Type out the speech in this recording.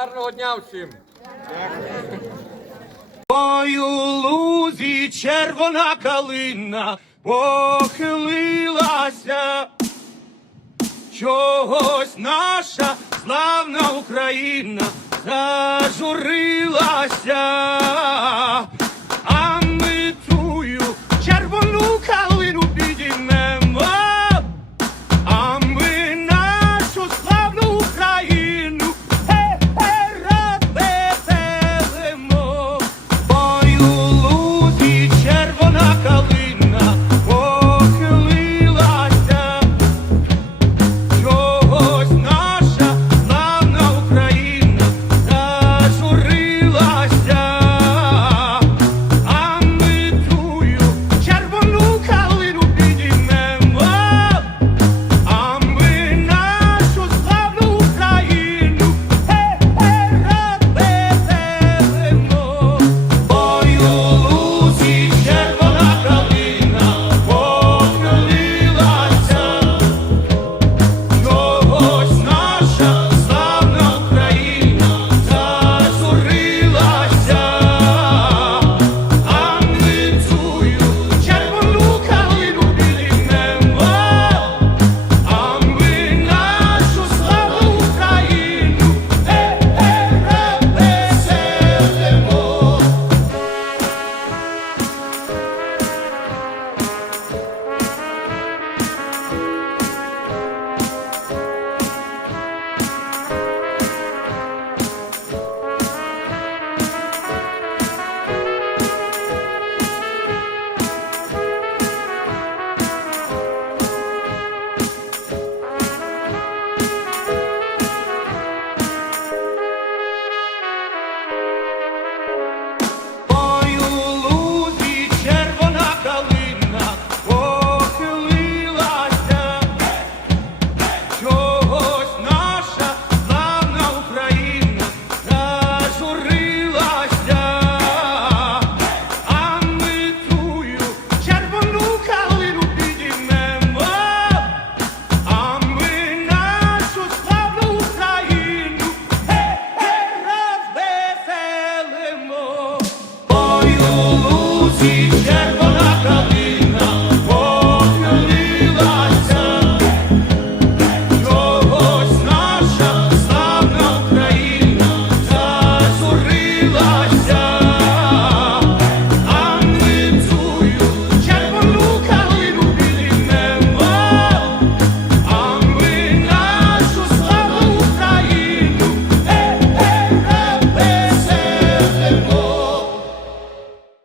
Гарного дня всім. Ой, у лузі червона калина похилилася. Чогось наша славна Україна зажурилася.